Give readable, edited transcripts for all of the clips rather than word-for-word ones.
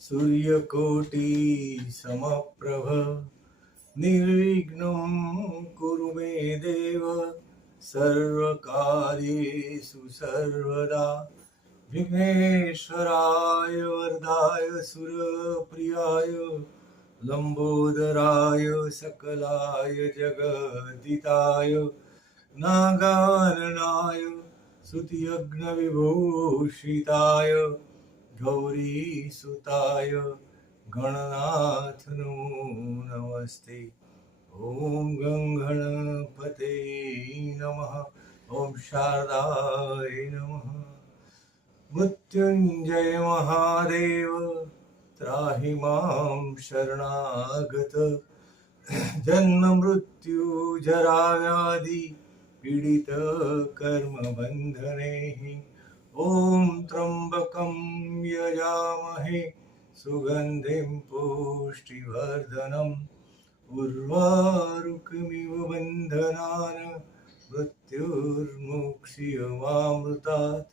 सूर्यकोटि समप्रभ निर्विघ्नं कुरु मे देव सर्वकार्येषु सर्वदा विघ्नेश्वराय वरदाय सुरप्रियाय लंबोदराय सकलाय जगदिताय नागाननाय स्तुतियज्ञविभूषिताय गौरीसुताय गणनाथ नमो नमस्ते। ओम गंगणपते नमः। ओम शारदाय नमः। मृत्युंजय महादेव त्राहि मां शरणागत। जन्म मृत्यु जरा व्याधि पीडित कर्म बंधने। ओम त्र्यंबकं यजामहे सुगंधिं पुष्टिवर्धनम् उर्वारुकमिव बन्धनान् मृत्युर्मुक्षीयमामृतात्।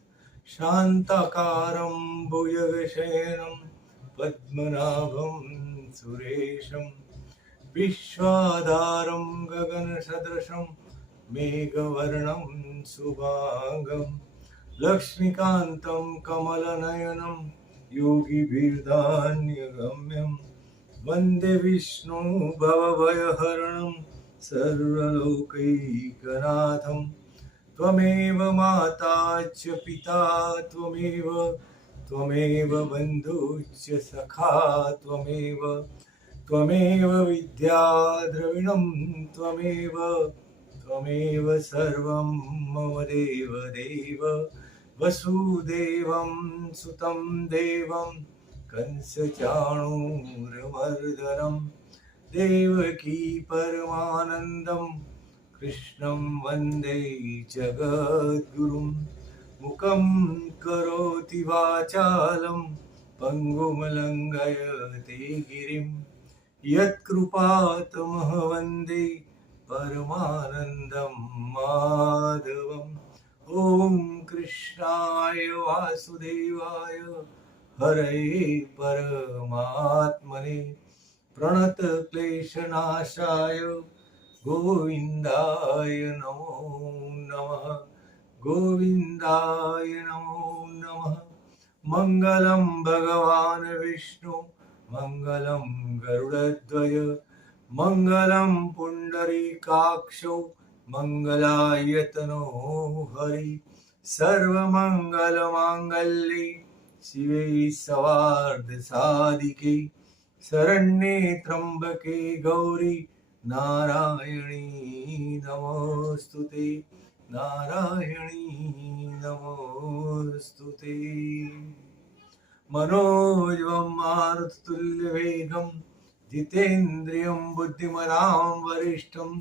शान्ताकारं भुजगशयनं पद्मनाभं सुरेशं विश्वाधारं गगनसदृशं मेघवर्णं शुभांगं लक्ष्मीकान्तं कमलनयनं योगिभिर्धान्यगम्यं वन्दे विष्णु भवभयहरणं सर्वलोकैकनाथं। त्वमेव माता च पिता त्वमेव बन्धुश्च सखा त्वमेव विद्या द्रविणं त्वमेव सर्वं मम देव वसुदेवं सुतं देवं कंसचाणूरमर्दनं देवकी परमानन्दं कृष्णं वन्दे जगद्गुरुं। मुखं करोति वाचालं पङ्गुं लङ्घयते गिरिं यत्कृपातमः वन्दे परमानन्दं माधवम्। ॐ कृष्णाय वासुदेवाय हरये परमात्मने प्रणतक्लेशनाशाय गोविन्दाय नमो नमः। गोविन्दाय नमो नमः। मङ्गलं भगवान् विष्णु मङ्गलं गरुडध्वज मङ्गलं पुण्डरीकाक्षो मङ्गलायतनो हरि। सर्वमङ्गलमाङ्गल्ये शिवे सर्वार्थसाधिके शरण्ये त्र्यम्बके गौरी नारायणी नमोस्तुते नारायणी नमोस्तुते। मनोजवं मारुततुल्यवेगं जितेन्द्रियं बुद्धिमतां वरिष्ठं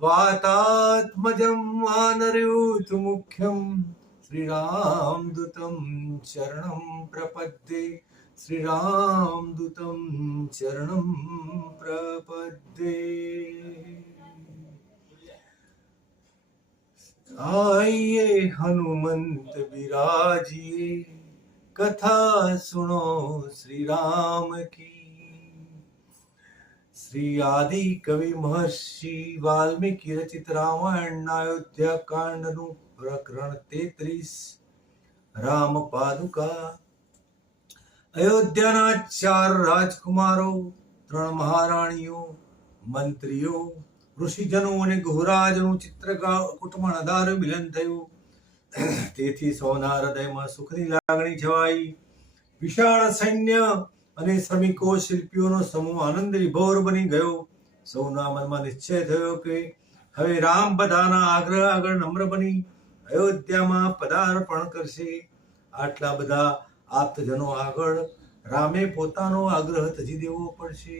वातात्मजं वानरयूथमुख्यं श्रीरामदूतं शरणं प्रपद्ये श्रीरामदूतं शरणं प्रपद्ये। आइए हनुमंत बिराजिए कथा सुनो श्री राम की। श्री आदि कवि महर्षि वाल्मीकि रचित रामायण अयोध्या कांड नु प्रकरण 33 राम पादुका। अयोध्याना 4 રાજકુમારો 3 મહારાણીઓ મંત્રીઓ ઋષિજનો અને ગૃહરાજનું ચિત્રકૂટમાં અધારું મિલન થયું। તેથી સૌના હૃદયમાં સુખની લાગણી છવાઈ। વિશાળ સૈન્ય અને શ્રમિકો શિલ્પીઓનો સમૂહ આનંદ વિભોર બની ગયો। સૌના મનમાં નિશ્ચય થયો કે હવે રામ બધાના આગ્રહ આગળ નમ્ર બની અયોધ્યામાં પદાર્પણ કરશે। આટલા બધા આપ્તજનો આગળ રામે પોતાનો આગ્રહ તજી દેવો પડશે।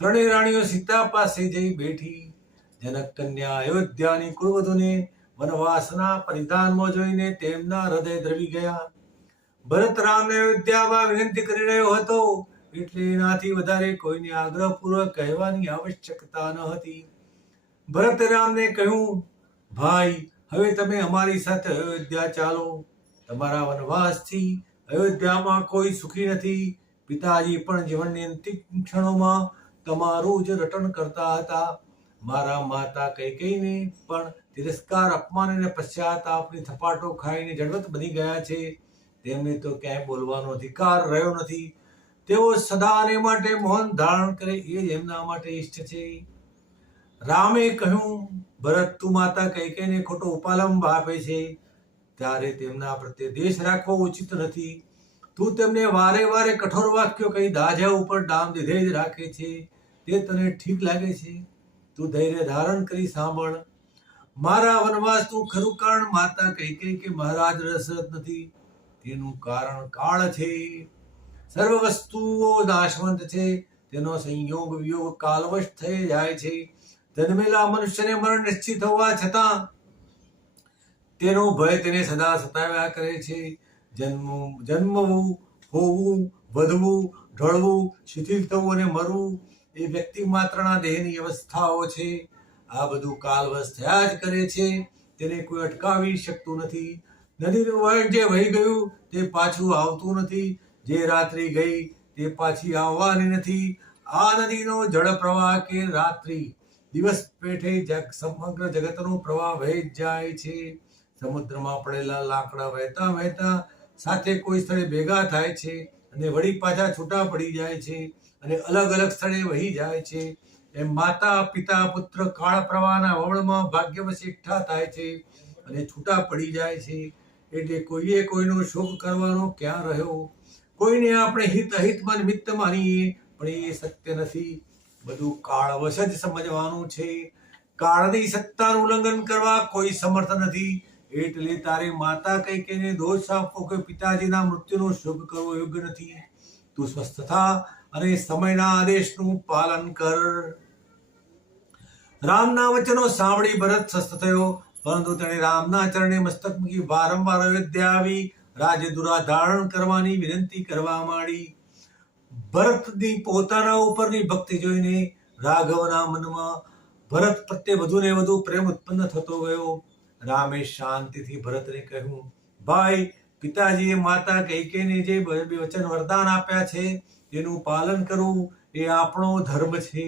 ત્રણેય રાણીઓ સીતા પાસે જઈ બેઠી। જનક કન્યા અયોધ્યાની કુળવધૂને વનવાસના પરિધાનમાં જોઈને તેમના હૃદય દ્રવી ગયા। ભરત રામને અયોધ્યામાં વિનંતી કરી રહ્યો હતો એટલે એનાથી વધારે કોઈને આગ્રહપૂર્વક કહેવાની આવશ્યકતા ન હતી। ભરત રામને કહ્યું, ભાઈ હવે તમે અમારી સાથે અયોધ્યા ચાલો। તમારા વનવાસથી અયોધ્યામાં કોઈ સુખી નથી। પિતાજી પણ જીવનની અંતિમ ક્ષણોમાં તમારું જ રટણ કરતા હતા. મારા માતા કૈકેયીને પણ તિરસ્કાર, અપમાન અને પશ્ચાતાપની થપાટો ખાઈને જડવત બની ગયા છે. તેમને તો ક્યાંય બોલવાનો અધિકાર રહ્યો નથી. તેઓ સદાને માટે મૌન ધારણ કરે એ જ એમના માટે ઈષ્ટ છે. રામે કહ્યું, ભરત, તું માતા કૈકેયીને ખોટો ઉપાલંબ આપે છે, ત્યારે તેમના પ્રત્યે દ્વેષ રાખવો ઉચિત નથી. તું તેમને વારે વારે કઠોર વાક્યો કહી દાજા ઉપર ડામ દીધે જ રાખે છે. તે તને ઠીક લાગે છે? તું ધૈર્ય ધારણ કરી સાંભળ. મારા વનવાસનું ખરું કારણ માતા કૈકેયી કે મહારાજ દશરથ નથી. તેનું કારણ કાળ છે. સર્વ વસ્તુઓ નાશવંત છે. તેનો સંયોગ વિયોગ કાલવશ થઈ જાય છે. જન્મેલા મનુષ્યને મરણ નિશ્ચિત હોવા છતાં તેનો ભય તેને સદા સતાવ્યા કરે છે. જન્મવું, હોવું, વધવું, ઢળવું, શિથિલ થવું અને મરવું એ વ્યક્તિ માત્રના દેહની અવસ્થાઓ છે. આ બધું કાલવશ થયા જ કરે છે. તેને કોઈ અટકાવી શકતું નથી. નદીનું વહેણ જે વહી ગયું તે પાછું આવતું નથી. જે રાત્રિ ગઈ તે પાછી આવવાની નથી. આ નદીનો જળ પ્રવાહ કે રાત્રિ દિવસ પેઠે સમગ્ર જગતનો પ્રવાહ વહી જાય છે. સમુદ્રમાં પડેલા લાકડા વહેતા વહેતા સાથે કોઈ સ્થળે ભેગા થાય છે અને વળી પાછા છૂટા પડી જાય છે અને અલગ અલગ સ્થળે વહી જાય છે. એમ માતા, પિતા, પુત્ર કાળ પ્રવાહના વમળમાં ભાગ્યવશ એકઠા થાય છે અને છૂટા પડી જાય છે. એટલે કોઈએ કોઈનો શોક કરવાનો ક્યાં રહ્યો? કોઈને આપણે હિત અહિતમાં નિમિત્ત માનીએ, પણ એ સત્ય નથી. બધું કાળવશ જ સમજવાનું છે. કાળની સત્તાનું ઉલ્લંઘન કરવા કોઈ સમર્થ નથી. એટલે તારે માતા કૈકેયીને દોષ આપવો કે પિતાજીના મૃત્યુનો શોક કરવો યોગ્ય નથી. તું સ્વસ્થ થા અને સમયના આદેશનું પાલન કર. રામના વચનો સાંભળી ભરત સ્વસ્થ થયો, પરંતુ તેણે રામના ચરણે મસ્તક મૂકી વારંવાર અયોધ્યા આવી રાજ્યધુરા ધારણ કરવાની વિનંતી કરવા માંડી. ભરતની પોતાના ઉપરની ભક્તિ જોઈને રાઘવના મનમાં ભરત પ્રત્યે વધુ ને વધુ પ્રેમ ઉત્પન્ન થતો ગયો. રામે શાંતિથી ભરતને કહ્યું, ભાઈ, પિતાજીએ માતા કૈકેયીને જે વચન વરદાન આપ્યા છે તેનું પાલન કરવું એ આપણો ધર્મ છે.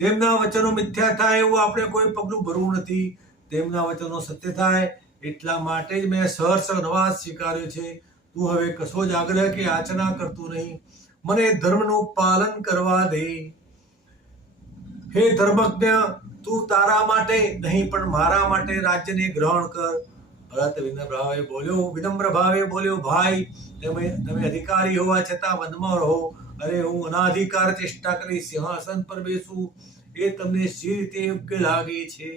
તેમના વચનો મિથ્યા થાય એવું આપણે કોઈ પગલું ભરવું નથી. તેમના વચનો સત્ય થાય એટલા માટે જ મેં સહર્ષ વનવાસ સ્વીકાર્યો છે. તું હવે કશો જ આગ્રહ કે યાચના કરતું નહીં. મને ધર્મનું પાલન કરવા દે. હે ધર્મજ્ઞ, તું તારા માટે નહીં પણ મારા માટે રાજ્યને ગ્રહણ કર. ભરત વિનમ્ર ભાવે બોલ્યો, ભાઈ, તમે અધિકારી હોવા છતાં વનમાં રહો અને હું અનાધિકાર ચેષ્ટા કરી સિંહાસન પર બેસું એ તમને સી રીતે યોગ્ય લાગે છે?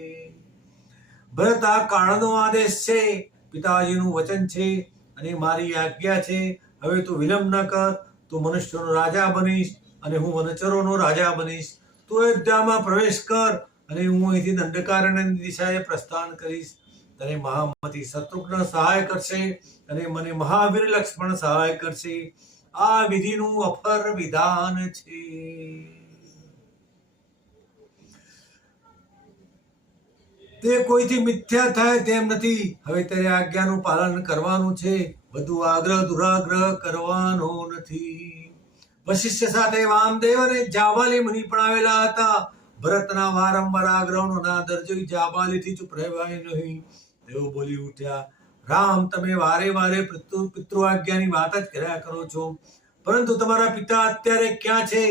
ભરત, આ કાળનો આદેશ છે, પિતાજીનું વચન છે અને મારી આજ્ઞા છે. હવે તું વિલંબ ન કર. તું મનુષ્યોનો રાજા બનીશ અને હું વનચરોનો રાજા બનીશ. તું અયોધ્યામાં પ્રવેશ કર અને હું અહીંથી દંડકારણ્યની દિશાએ પ્રસ્થાન કરીશ. તને મહામતી શત્રુઘ્ન સહાય કરશે અને મને મહાવીર લક્ષ્મણ સહાય કરશે. આ વિધિનું અફર વિધાન છે. તે કોઈથી મિથ્યા થાય તેમ નથી. હવે તારે આજ્ઞાનું પાલન કરવાનું છે. વધુ આગ્રહ દુરાગ્રહ કરવાનો નથી. વશિષ્ઠ સાથે વામદેવ અને જાબાલી મુનિ પણ આવેલા હતા. ભરતના વારંવાર આગ્રહનો નાદર જોઈ જાબાલીથી ચૂપ રહેવાય નહીં. તેઓ બોલી ઉઠ્યા, રામ, તમે વારે વારે પિતૃ આજ્ઞાની વાત જ કર્યા કરો છો, પરંતુ તમારા પિતા અત્યારે ક્યાં છે?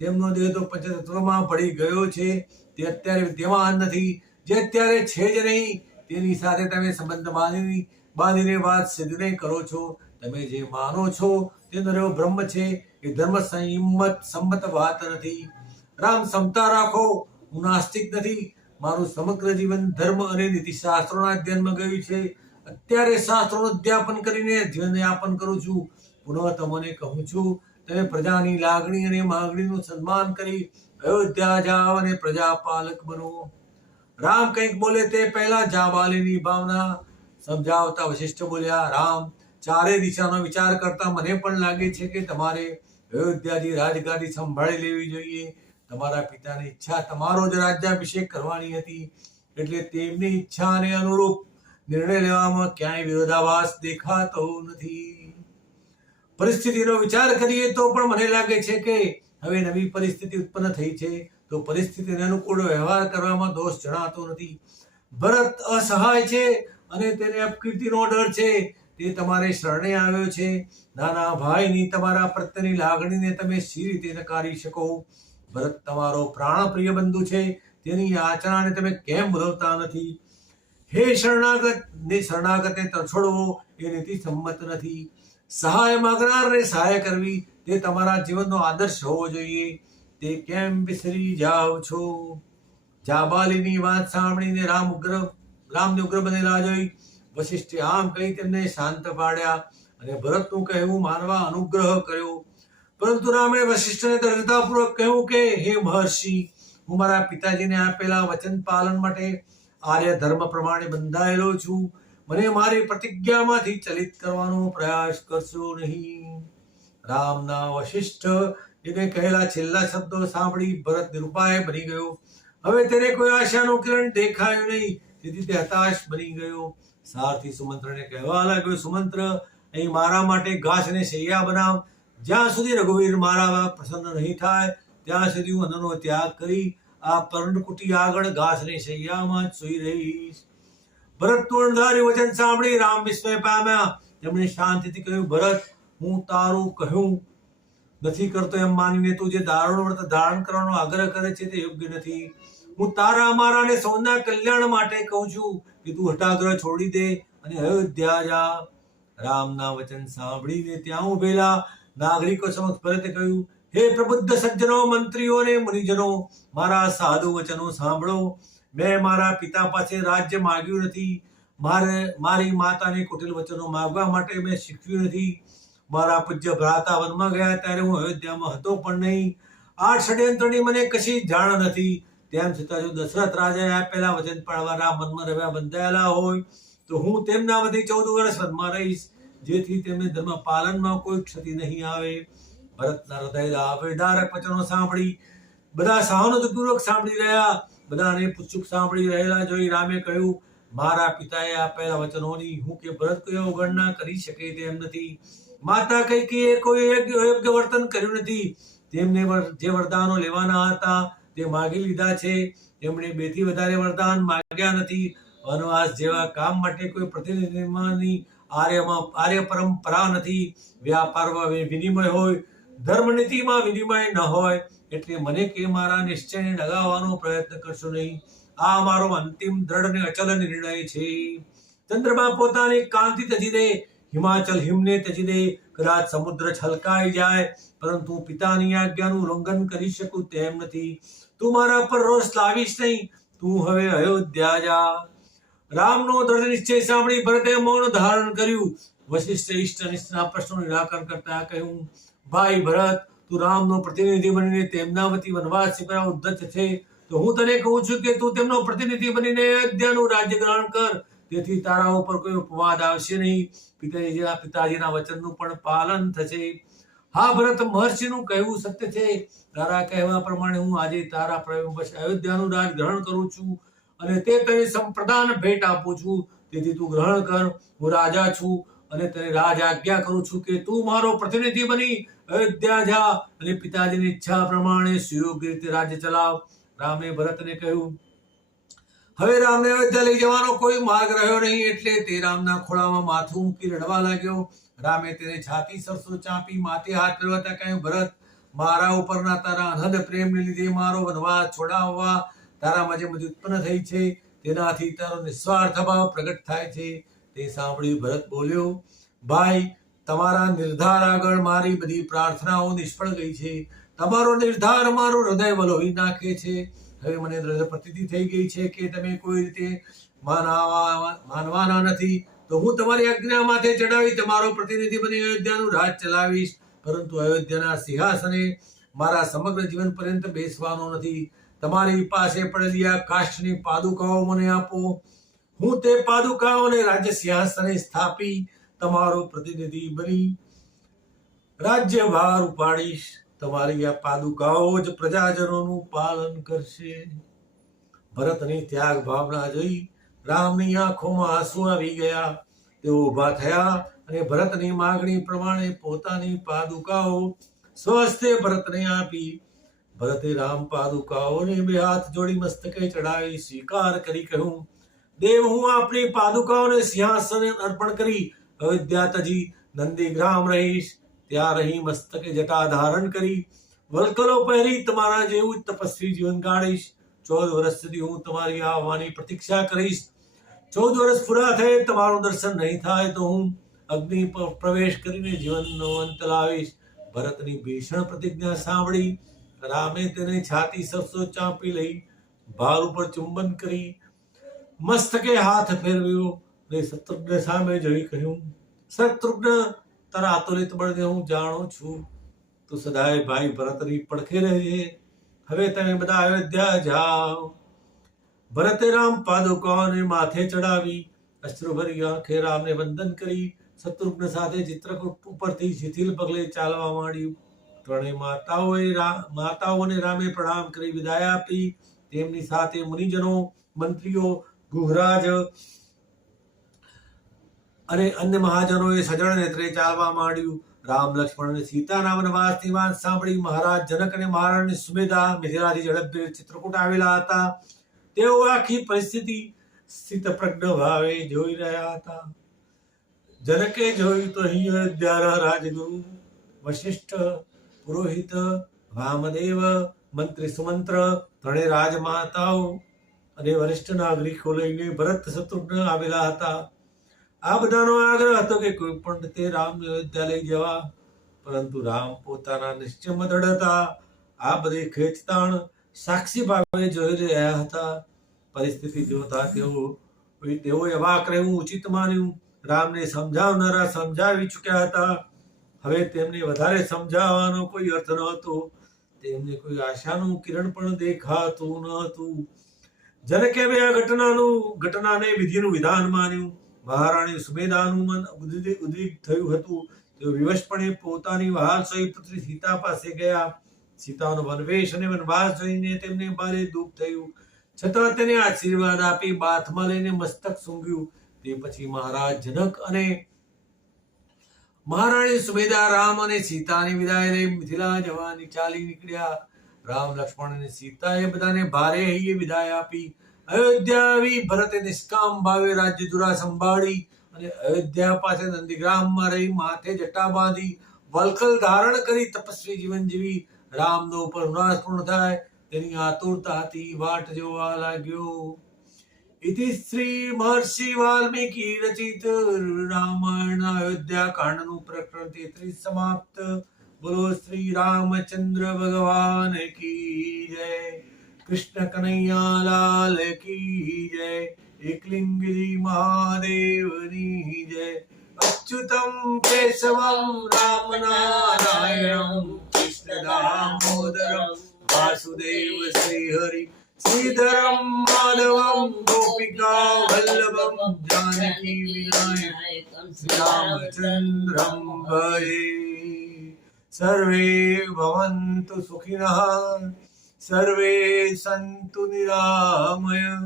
તેમનો દેહ તો પંચતત્વમાં પડી ગયો છે. તે અત્યારે વિદ્યમાન નથી. જે અત્યારે છે જ નહીં તેની સાથે તમે સંબંધ બાંધીને વાત સિદ્ધ કરો છો. તમે જે માનો છો તે નરો બ્રહ્મ છે. એ ધર્મ સંમત વાત નથી. રામ, સમતા રાખો. હું નાસ્તિક નથી. મારું સમગ્ર જીવન ધર્મ અને નીતિશાસ્ત્રોના અધ્યયનમાં ગયું છે. અત્યારે શાસ્ત્રોનું અધ્યાપન કરીને જીવન યાપન કરું છું. પુનઃ તમને કહું છું, તમે પ્રજાની લાગણી અને માંગણીનું સન્માન કરી અયોધ્યા જાઓ અને પ્રજાપાલક બનો. રામ કંઈક બોલે તે પહેલા જાબાલીની ભાવના સમજાવતા વશિષ્ઠ બોલ્યા, રામ, ચારે દિશાનો વિચાર કરતા મને પણ લાગે છે કે તમારે અયોધ્યાની રાજગાદી સંભાળી લેવી જોઈએ. તમારા પિતાની ઈચ્છા તમારો જ રાજ્યાભિષેક કરવાની હતી. એટલે તેમની ઈચ્છાને અનુરૂપ નિર્ણય લેવામાં ક્યાંય વિરોધાભાસ દેખાતો નથી. પરિસ્થિતિનો વિચાર કરીએ તો પણ મને લાગે છે કે હવે નવી પરિસ્થિતિ ઉત્પન્ન થઈ છે, તો પરિસ્થિતિને અનુકૂળ વ્યવહાર કરવામાં દોષ જણાતો નથી. ભરત અસહાય છે અને તેને અપકીર્તિનો ડર છે. તે તમારે શરણે આવ્યો છે. નાના ભાઈની તમારા પ્રત્યેની લાગણીને તમે શી રીતે નકારી શકો? ભરત તમારો પ્રાણપ્રિય બંધુ છે, તેની યાચનાને તમે કેમ ભૂલવતા નથી? હે શરણાગતને તરછોડવો એ નીતિ સંમત નથી. સહાય માગનારને સહાય કરવી તે તમારા જીવનનો આદર્શ હોવો જોઈએ. તે કેમ વિસરી જાઓ છો? જાબાલીની વાત સાંભળીને રામને ઉગ્ર બનેલા જોઈ વશિષ્ઠે આમ કહી તેમને શાંત પાડ્યા અને ભરતનું કહેવું માનવા અનુગ્રહ કર્યો. પરંતુ રામે વશિષ્ઠને દૃઢતાપૂર્વક કહ્યું કે હે મહર્ષિ, હું મારા પિતાજીને આપેલા વચન પાલન માટે આર્ય ધર્મ પ્રમાણે બંધાયેલો છું. મને મારી પ્રતિજ્ઞામાંથી ચલિત કરવાનો પ્રયાસ કરશો નહીં. રામના વશિષ્ઠ એને કહેલા છેલ્લા શબ્દો સાંભળી ભરત નિરુપાય બની ગયો. હવે તેને કોઈ આશાનું કિરણ દેખાયું નહીં, તેથી તે હતાશ બની ગયો. સારથી સુમંત્રને કહેવા લાગ્યો, સુમંત્ર, અહીં મારા માટે ઘાસને શૈયા બનાવ. જ્યાં સુધી રઘુવીર મારા પ્રસન્ન નહીં થાય ત્યાં સુધી હું અન્નનો ત્યાગ કરી આ પર્ણકુટી આગળ ઘાસની શૈયામાં જ સૂઈ રહીશ. ભરતનું અણધાર્યું વચન સાંભળી રામ વિસ્મય પામ્યા. તેમણે શાંતિથી કહ્યું, ભરત, હું તારું કહ્યું નથી કરતો એમ માનીને તું જે દારૂણ વ્રત ધારણ કરવાનો આગ્રહ કરે છે તે યોગ્ય નથી. હું તારા મારા અને સૌના કલ્યાણ માટે કહું છું કે તું હઠાગ્રહ છોડી દે અને અયોધ્યા જા. રામના વચન સાંભળીને ત્યાં ઉભેલા નાગરિકો સમક્ષ ભરતે કહ્યું, હે પ્રબુદ્ધ સજ્જનો, મંત્રીઓ અને મુનિજનો, મારા સાધુ વચનો સાંભળો. મેં મારા પિતા પાસે રાજ્ય માગ્યું નથી. મારી માતાને કુટિલ વચનો માગવા માટે મેં શીખ્યું નથી. મારા પૂજ્ય ભ્રાતા વનમાં ગયા ત્યારે હું અયોધ્યામાં હતો પણ નહીં. આ ષડયંત્રની મને કશી જાણ નથી. તેમ છતાં જો દશરથ રાજાએ આપેલા વચન પાળવાના મનમાં રહ્યા બંધાયેલા હોય તો હું તેમના વતી 14 વર્ષ વનમાં રહીશ, જેથી તેમને ધર્મ પાલનમાં કોઈ ક્ષતિ નહીં આવે. ભરતના હૃદયના આવેદારક વચનો સાંભળી બધા સહાનુભૂતિપૂર્વક સાંભળી રહ્યા. બધાને પુચ્છુક સાંભળી રહેલા જોઈ રામે કહ્યું, મારા પિતાએ આપેલા વચનોની હું કે ભરત કોઈ અવગણના કરી શકે તેમ નથી. માતા કૈકેયીએ કોઈ અયોગ્ય વર્તન કર્યું નથી. તેમને જે વરદાનો લેવાના હતા તે માગી લીધા છે. તેમણે 2 થી વધારે વરદાન માગ્યા નથી. વનવાસ જેવા કામ માટે કોઈ પ્રતિનિધિની આર્ય પરંપરા નથી. વ્યાપારમાં વિનિમય હોય, ધર્મ નીતિમાં વિનિમય ન હોય. એટલે મને કે મારા નિશ્ચયને ડગાવવાનો પ્રયત્ન કરશો નહીં. આ મારો અંતિમ દ્રઢ અને અચલ નિર્ણય છે. ચંદ્રમા પોતાની કાંતિ તજી દે, હિમાચલ હિમને તજી દે, કદાચ સમુદ્ર છલકાઈ જાય, પરંતુ પિતાની આજ્ઞાનું ઉલ્લંઘન કરી શકું તેમ નથી. તું મારા પર રોષ લાવીશ નહીં. તું હવે અયોધ્યા જા. રામનો દ્રઢ નિશ્ચય સાંભળી ભરતે મૌન ધારણ કર્યું. વશિષ્ઠ ઇષ્ટ અનિષ્ટના પ્રશ્નોનું નિરાકરણ કરતા કહ્યું, ભાઈ ભરત, તું રામનો પ્રતિનિધિ બનીને તેમના વતી વનવાસ સ્વીકારવા ઉદ્ધત છે, તો હું તને કહું છું કે તું તેમનો પ્રતિનિધિ બનીને અયોધ્યાનું રાજ્ય ગ્રહણ કર. તેથી તારા ઉપર કોઈ ઉપવાદ આવશે નહીં. પિતાજીના વચનનું પણ પાલન થશે. હા ભરત, મહર્ષિનું કહેવું સત્ય છે. તારા કહેવા પ્રમાણે હું આજે તારા પ્રેમવશ અયોધ્યાનું રાજ ગ્રહણ કરું છું અને તે તને સંપ્રદાન ભેટ આપું છું. તેથી તું ગ્રહણ કર. હું રાજા છું અને તને રાજ આજ્ઞા કરું છું કે તું મારો પ્રતિનિધિ બની અયોધ્યા જા અને પિતાજીની ઈચ્છા પ્રમાણે સુયોગ્ય રીતે રાજ્ય ચલાવ. રામે ભરતને કહ્યું. હવે રામને અયોધ્યા લઈ જવાનો કોઈ માર્ગ રહ્યો નહીં, એટલે તે રામના ખોળામાં માથું મૂકી રડવા લાગ્યો. રામે તેને છાતી સરસો ચાંપી માથે હાથ ફેરવતા કહ્યું, ભરત, મારા ઉપરના તારા અનહદ પ્રેમને લીધે મારો વનવાસ છોડાવવા તારામાં જે મતિ ઉત્પન્ન થઈ છે તેનાથી તારો નિસ્વાર્થ ભાવ પ્રગટ થાય છે. તે સાંભળી ભરત બોલ્યો, ભાઈ, તમારા નિર્ધાર આગળ મારી બધી પ્રાર્થનાઓ નિષ્ફળ ગઈ છે. તમારો નિર્ધાર મારું હૃદય વલોવી નાખે છે. હવે મને દ્રઢ પ્રતીતિ થઈ ગઈ છે કે તમે કોઈ રીતે માનવાના નથી. તો હું તમારી આજ્ઞા માથે ચડાવી તમારો પ્રતિનિધિ બની અયોધ્યાનું રાજ ચલાવીશ. પરંતુ અયોધ્યાના સિંહાસને મારા સમગ્ર જીવન પર્યંત બેસવાનો નથી. તમારી પાસે પડેલી આ કાષ્ઠની પાદુકાઓ મને આપો. હું તે પાદુકાઓને રાજ્ય સિંહાસને સ્થાપી તમારો પ્રતિનિધિ બની રાજ્યભાર ઉપાડીશ. તમારી આ પાદુકાઓ જ પ્રજાજનોનું પાલન કરશે. ભરતની ત્યાગ ભાવના જોઈ રામની આંખોમાં આંસુ આવી ગયા. તેઓ ઊભા થયા અને ભરતની માગણી પ્રમાણે પોતાની પાદુકાઓ સ્વહસ્તે ભરતને આપી. ભરતે રામ પાદુકાઓને બે હાથ જોડી મસ્તકે ચડાવી સ્વીકાર કરી કહ્યું, દેવ, હું આપણી પાદુકાઓને સિંહાસન અર્પણ કરી અયોધ્યા તજી નંદીગ્રામ રહીશ. ત્યાં રહી મસ્તકે જટા ધારણ કરી વલ્કલો પહેરી તમારા જેવું તપસ્વી જીવન ગાળીશ. 14 વર્ષ સુધી હું તમારી આવવાની પ્રતીક્ષા કરીશ. 14 વર્ષ પૂરા થાય તમારું દર્શન નહીં થાય તો હું અગ્નિ પર પ્રવેશ કરીને જીવનનો અંત લાવીશ. ભરતની ભીષણ પ્રતિજ્ઞા સાંભળી રામે તેને છાતી સરસો ચાંપી લઈ ભાર ઉપર ચુંબન કરી મસ્તકે હાથ ફેરવ્યો અને શત્રુઘ્ન સામે જોઈ કહ્યું, શત્રુઘ્ન, તારા અતુલિત બળને હું જાણું છું. તું સદાય ભાઈ ભરતની પડખે રહેજે. હવે તમે બધા અયોધ્યા જાઓ. ભરતે રામ પાદુકાઓને માથે ચડાવી અશ્રુભરી આંખે રામને વંદન કરી શત્રુઘ્ન સાથે ચિત્રકૂટ ઉપરથી શિથિલ પગલે ચાલવા માંડ્યું. ત્રણેય માતાઓને રામે પ્રણામ કરી વિદાય આપી. તેમની સાથે મુનિજનો, મંત્રીઓ, ગુહરાજ અને અન્ય મહાજનોએ સજળ નેત્રે ચાલવા માંડ્યું. રામ, લક્ષ્મણ અને સીતાના વનવાસની વાત સાંભળી મહારાજ જનક અને મહારાણી સુમેધા મિથિલાથી ઝડપભેર ચિત્રકૂટ આવેલા હતા. તેઓ આખી પરિસ્થિતિ સ્થિતપ્રજ્ઞ ભાવે જોઈ રહ્યા હતા. જનકે જોયું તો અહીં અયોધ્યાના રાજગુરુ વશિષ્ઠ, પુરોહિત વામદેવ, મંત્રી સુમંત્ર, ત્રણેય રાજમાતાઓ અને વરિષ્ઠ નાગરિકો લઈને ભરત શત્રુઘ્ન આવેલા હતા. આ બધાનો આગ્રહ હતો કે કોઈ પણ રીતે રામને અયોધ્યા લઈ જવા, પરંતુ રામ પોતાના નિશ્ચયમાં દૃઢ હતા. આ બધી ખેંચતાણ સાક્ષી ભાવે જોઈ રહ્યા હતા. પરિસ્થિતિ જોતા તેઓએ વાક રહેવું ઉચિત માન્યું. રામને સમજાવનારા સમજાવી ચૂક્યા હતા. હવે તેમને વધારે સમજાવવાનો કોઈ અર્થ ન હતો. તેમને કોઈ આશાનું કિરણ પણ દેખાતું ન હતું. જનકે આ ઘટનાને વિધિનું વિધાન માન્યું. મહારાણી સુમેધાનું મન ઉદ્વિગ્ન થયું હતું. તેઓ વિવશપણે પોતાની વહાલસોઈ પુત્રી સીતા પાસે ગયા. સીતાનો વનવેશ અને વનવાસ જોઈને તેમને ભારે દુઃખ થયું, છતાં તેને આશીર્વાદ આપી બાથમાં લઈને મસ્તક સૂંઘ્યું. તે પછી મહારાજ જનક અને મહારાણી સુમેધા રામ અને સીતાની વિદાય લઈ મિથિલા જવાની ચાલી નીકળ્યા. રામ, લક્ષ્મણ અને સીતાએ બધાને ભારે હૈયે વિદાય આપી. અયોધ્યા આવી ભરતે નિષ્કામ ભાવે રાજ્ય ધુરા સંભાળી અને અયોધ્યા પાસે નંદીગ્રામમાં રહી માથે જટા બાંધી વલ્કલ ધારણ કરી તપસ્વી જીવન જીવી. રામનો પરમાસ પૂર્ણ થાય તેની આતુરતાથી વાટ જોવા લાગ્યો. ઇતિ શ્રી મહર્ષિ વાલ્મીકી રચિત રામાયણ અયોધ્યા કાંડનું પ્રકરણ 33 સમાપ્ત. બોલો શ્રી રામચંદ્ર ભગવાન કી જય. કૃષ્ણ કનૈયા લાલ કી જય. એકલિંગજી મહાદેવની જય. અચ્યુતમ કેશવમ રામ નારાયણમ કૃષ્ણ દામોદરમ વાસુદેવ શ્રી હરિ શ્રીધરમ માધવમ ગોપિકા વલ્લભમ જાનકી વિનાયકમ શ્રી રામચંદ્રમ ભજે. સર્વે ભવન્તુ સુખિનઃ, સર્વે સંતુ નિરામય,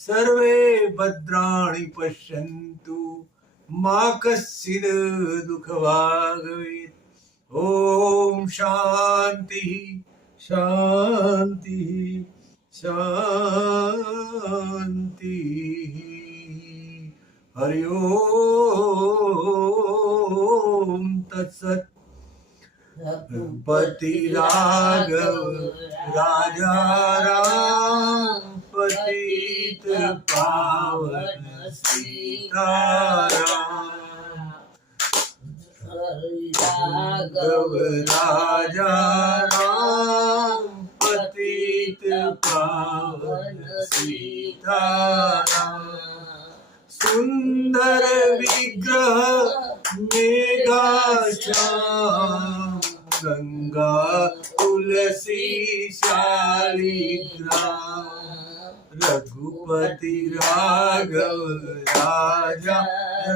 સર્વે ભદ્રાણિ પશ્યન્તુ મા કશ્ચિદ દુઃખ ભાગવેત. ઓમ શાંતિ શાંતિ શાંતિ. હરિ ઓમ તત્સત. પતિ રાઘવ રાજા રામ પતિત પાવન સીતારામ. રાઘવ રાજા રામ પતિત પાવન સીતારામ. સુંદર વિગ્રહ મેઘાશ્યામ ગંગા તુલસી શાલિગ્રામ. રઘુપતિ રાઘવ રાજા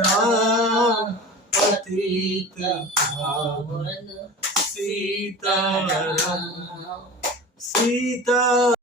રામ પતિત પાવન સીતારામ. સીતા